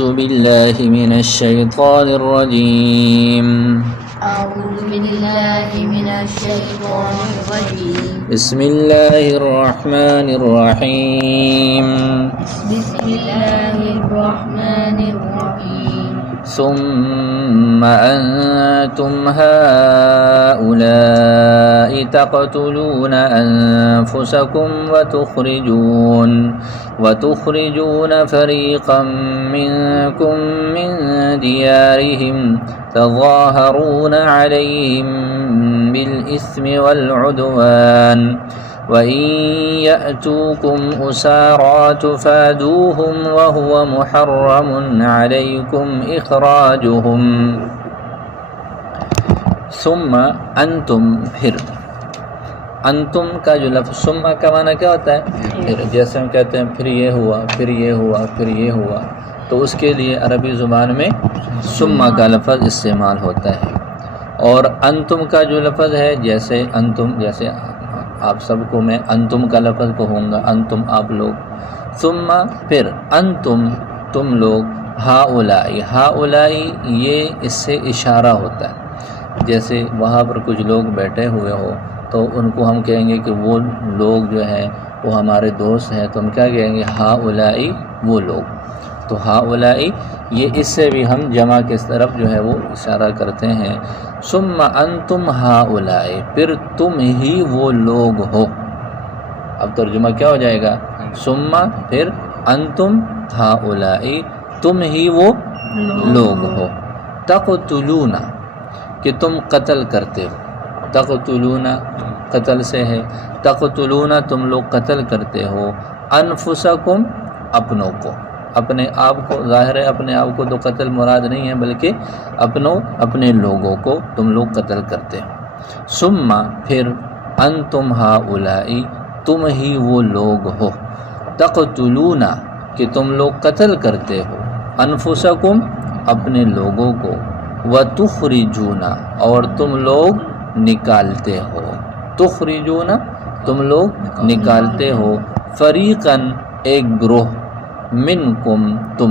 أعوذ بالله من الشيطان الرجيم. أعوذ بالله من الشيطان الرجيم. بسم الله الرحمن الرحيم. بسم الله الرحمن الرحيم. ثم أنتم هؤلاء تقتلون أنفسكم وتخرجون فريقا منكم من ديارهم تظاهرون عليهم بالإثم والعدوان وإن يأتوكم أسارى تفادوهم وهو محرم عليكم إخراجهم. ثم انتم پھر، انتم کا جو لفظ ثم کا معنی کیا ہوتا ہے؟ پھر. جیسے ہم کہتے ہیں پھر یہ ہوا، پھر یہ ہوا، پھر یہ ہوا، تو اس کے لیے عربی زبان میں ثم کا لفظ استعمال ہوتا ہے. اور انتم کا جو لفظ ہے، جیسے انتم، جیسے آپ سب کو میں انتم کا لفظ کہوں گا، انتم آپ لوگ. ثم پھر، انتم تم لوگ، ہاؤلائی ہاؤلائی یہ اس سے اشارہ ہوتا ہے. جیسے وہاں پر کچھ لوگ بیٹھے ہوئے ہو تو ان کو ہم کہیں گے کہ وہ لوگ جو ہیں وہ ہمارے دوست ہیں، تو ہم کیا کہیں گے؟ ہاؤلائی وہ لوگ. تو ہاؤلائی یہ اس سے بھی ہم جمع کی طرف جو ہے وہ اشارہ کرتے ہیں. ثم انتم ہاؤلائی، پھر تم ہی وہ لوگ ہو. اب ترجمہ کیا ہو جائے گا؟ ثم پھر، انتم ہاؤلائی تم ہی وہ لوگ ہو. تقتلون کہ تم قتل کرتے ہو. تقتلون قتل سے ہے. تقتلون تم لوگ قتل کرتے ہو. انفسکم اپنوں کو، اپنے آپ کو. ظاہر ہے اپنے آپ کو تو قتل مراد نہیں ہے، بلکہ اپنے لوگوں کو تم لوگ قتل کرتے ہو. ثم پھر، انتم ہاؤلائی تم ہی وہ لوگ ہو. تقتلون کہ تم لوگ قتل کرتے ہو. انفسکم اپنے لوگوں کو. وتخرجون اور تم لوگ نکالتے ہو. تخرجون تم لوگ نکالتے ہو. فریقاً ایک گروہ. منکم تم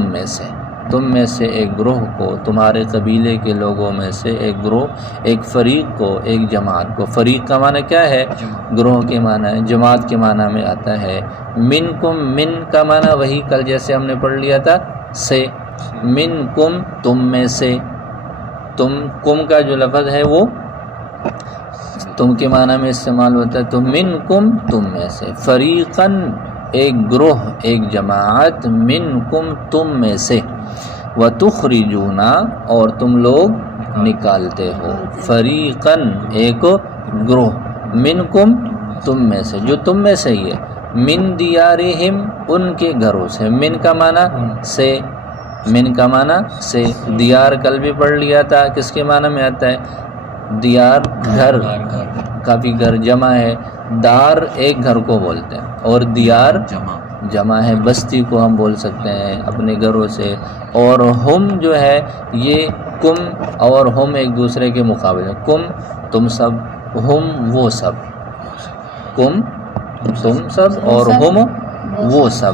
میں سے ایک گروہ کو، تمہارے قبیلے کے لوگوں میں سے ایک گروہ، ایک فریق کو، ایک جماعت کو. فریق کا معنی کیا ہے؟ گروہ کے معنی ہے، جماعت کے معنی میں آتا ہے. منکم، من کا معنی وہی کل جیسے ہم نے پڑھ لیا تھا سے. منکم تم میں سے. تم، کم کا جو لفظ ہے وہ تم کے معنی میں استعمال ہوتا ہے. تو منکم تم میں سے. فریقاً ایک گروہ، ایک جماعت. منکم تم میں سے. وتخرجون اور تم لوگ نکالتے ہو. فریقاً ایک گروہ. منکم تم میں سے، جو تم میں سے ہی ہے. من دیارہم ان کے گھروں سے. من کا معنی سے، من کا معنی سے. دیار کل بھی پڑھ لیا تھا، کس کے معنی میں آتا ہے؟ دیار گھر، کافی گھر جمع ہے. دار ایک گھر کو بولتے ہیں اور دیار جمع ہے. بستی کو ہم بول سکتے ہیں اپنے گھروں سے. اور ہم جو ہے یہ کم اور ہم ایک دوسرے کے مقابلے. کم تم سب، ہم وہ سب. کم تم سب اور ہم وہ سب.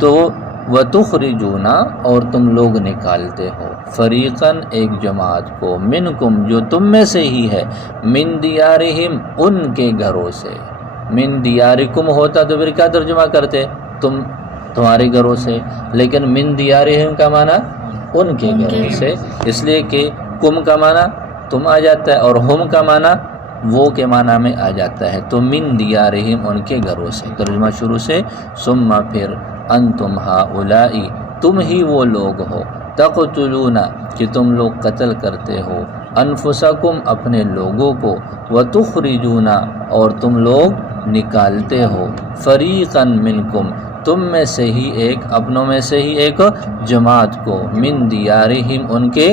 تو وتخرجون اور تم لوگ نکالتے ہو. فریقاً ایک جماعت کو. منکم جو تم میں سے ہی ہے. من دیارہم ان کے گھروں سے. من دیارکم ہوتا تو پھر کیا ترجمہ کرتے؟ تمہارے گھروں سے. لیکن من دیارہم کا معنی ان کے گھروں سے، اس لیے کہ کم کا معنی تم آ جاتا ہے اور ہم کا معنی وہ کے معنی میں آ جاتا ہے. تو من دیارہم ان کے گھروں سے. ترجمہ شروع سے. ثم پھر، انتم ہاؤلائی تم ہی وہ لوگ ہو. تقتلون کہ تم لوگ قتل کرتے ہو. انفسکم اپنے لوگوں کو. وتخرجون اور تم لوگ نکالتے ہو. فریقاً منکم تم میں سے ہی ایک، اپنوں میں سے ہی ایک جماعت کو. من دیارہم ان کے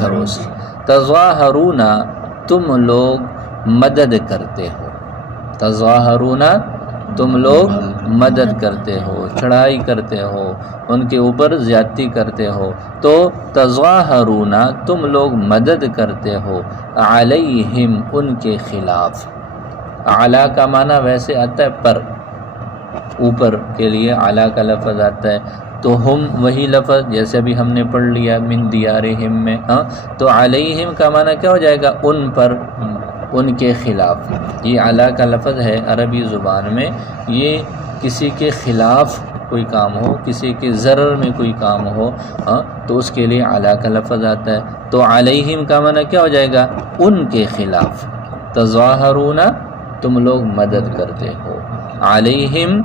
گھروں سے. تظاہرون تم لوگ مدد کرتے ہو. تظاہرون تم لوگ مدد کرتے ہو، چڑھائی کرتے ہو، ان کے اوپر زیادتی کرتے ہو. تو تظاہرون تم لوگ مدد کرتے ہو. علیہم ان کے خلاف. اعلیٰ کا معنی ویسے آتا ہے پر، اوپر کے لیے اعلیٰ کا لفظ آتا ہے. تو ہم وہی لفظ جیسے ابھی ہم نے پڑھ لیا من دیارہم میں، ہاں تو علیہم کا معنی کیا ہو جائے گا؟ ان پر، ان کے خلاف۔ یہ علی کا لفظ ہے عربی زبان میں، یہ کسی کے خلاف کوئی کام ہو، کسی کے ضرر میں کوئی کام ہو، ہاں تو اس کے لیے علی کا لفظ آتا ہے۔ تو علیہم کا معنی کیا ہو جائے گا؟ ان کے خلاف۔ تظاہرون تم لوگ مدد کرتے ہو، علیہم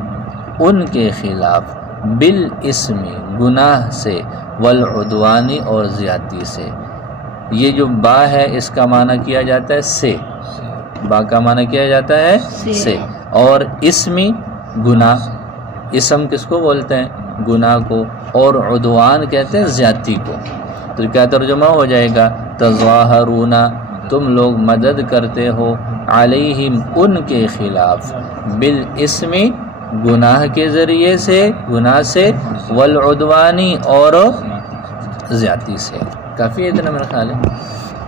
ان کے خلاف، بالاسم گناہ سے، والعدوان اور زیادتی سے۔ یہ جو با ہے اس کا معنی کیا جاتا ہے سے، با کا معنی کیا جاتا ہے سے، اور اسمی گناہ، اسم کس کو بولتے ہیں؟ گناہ کو، اور عدوان کہتے ہیں زیادتی کو۔ تو کیا ترجمہ ہو جائے گا؟ تظاہرون تم لوگ مدد کرتے ہو، علیہم ان کے خلاف، بالاسم گناہ کے ذریعے سے، گناہ سے، والعدوانی اور زیادتی سے۔ کافی ہے اتنا میرا خیال ہے،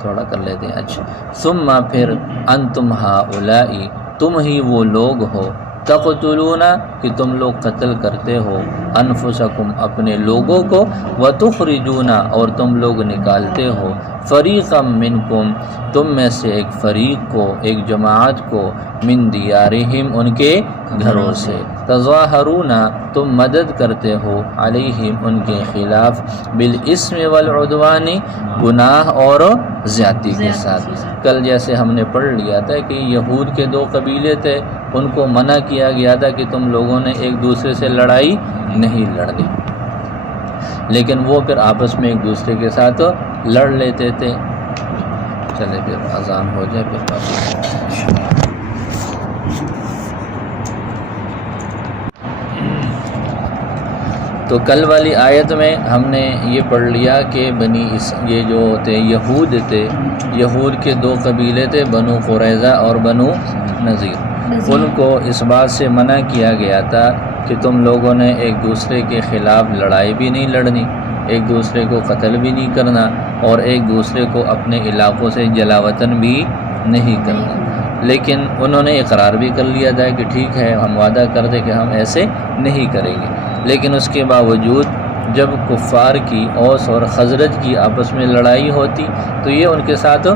تھوڑا کر لیتے ہیں۔ اچھا، ثم پھر انتم ہؤلاء تم ہی وہ لوگ ہو، تقتلون کہ تم لوگ قتل کرتے ہو، انفسکم اپنے لوگوں کو، وتخرجون اور تم لوگ نکالتے ہو، فریقا منکم تم میں سے ایک فریق کو، ایک جماعت کو، من دیارہم ان کے گھروں سے، تظاہرون تم مدد کرتے ہو، علیہم ان کے خلاف، بالاسم والعدوان گناہ اور زیادتی کے ساتھ۔ کل جیسے ہم نے پڑھ لیا تھا کہ یہود کے دو قبیلے تھے، ان کو منع کیا گیا تھا کہ تم لوگوں نے ایک دوسرے سے لڑائی نہیں لڑنی، لیکن وہ پھر آپس میں ایک دوسرے کے ساتھ لڑ لیتے تھے۔ چلے پھر اذان ہو جائے پھر بات۔ تو کل والی آیت میں ہم نے یہ پڑھ لیا کہ یہ جو تھے یہود تھے، یہود کے دو قبیلے تھے، بنو قریظہ اور بنو نذیر۔ ان کو اس بات سے منع کیا گیا تھا کہ تم لوگوں نے ایک دوسرے کے خلاف لڑائی بھی نہیں لڑنی، ایک دوسرے کو قتل بھی نہیں کرنا، اور ایک دوسرے کو اپنے علاقوں سے جلا وطن بھی نہیں کرنا۔ لیکن انہوں نے اقرار بھی کر لیا تھا کہ ٹھیک ہے، ہم وعدہ کر دیں کہ ہم ایسے نہیں کریں گے، لیکن اس کے باوجود جب کفار کی، اوس اور خزرج کی آپس میں لڑائی ہوتی تو یہ ان کے ساتھ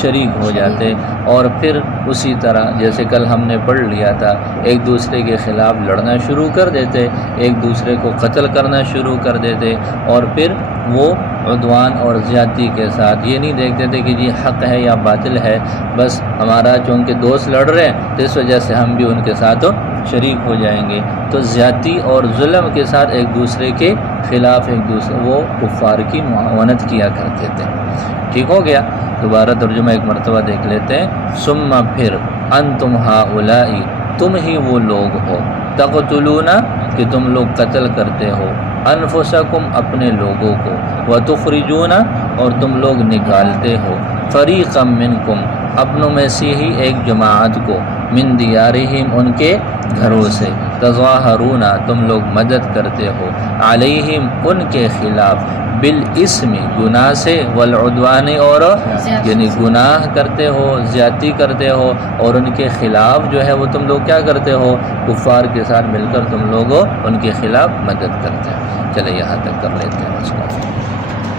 شریک ہو جاتے، اور پھر اسی طرح جیسے کل ہم نے پڑھ لیا تھا، ایک دوسرے کے خلاف لڑنا شروع کر دیتے، ایک دوسرے کو قتل کرنا شروع کر دیتے، اور پھر وہ عدوان اور زیادتی کے ساتھ یہ نہیں دیکھتے تھے کہ جی حق ہے یا باطل ہے، بس ہمارا چونکہ دوست لڑ رہے ہیں تو اس وجہ سے ہم بھی ان کے ساتھ شریک ہو جائیں گے۔ تو زیادتی اور ظلم کے ساتھ ایک دوسرے کے خلاف ایک دوسرے وہ کفار کی معاونت کیا کرتے تھے۔ ٹھیک ہو گیا؟ دوبارہ ترجمہ ایک مرتبہ دیکھ لیتے ہیں۔ ثم پھر انتم ہؤلاء تم ہی وہ لوگ ہو، تقتلون کہ تم لوگ قتل کرتے ہو، انفسکم اپنے لوگوں کو، وتخرجون اور تم لوگ نکالتے ہو، فریقا منکم اپنوں میں سے ہی ایک جماعت کو، من دیارہم ان کے گھروں سے، تظاہرون تم لوگ مدد کرتے ہو، علیہم ان کے خلاف، بالاسم گناہ سے، والعدوان اور یعنی گناہ کرتے ہو، زیادتی کرتے ہو، اور ان کے خلاف جو ہے وہ تم لوگ کیا کرتے ہو؟ کفار کے ساتھ مل کر تم لوگ ان کے خلاف مدد کرتے ہو۔ چلے یہاں تک کر لیتے ہیں اس کو۔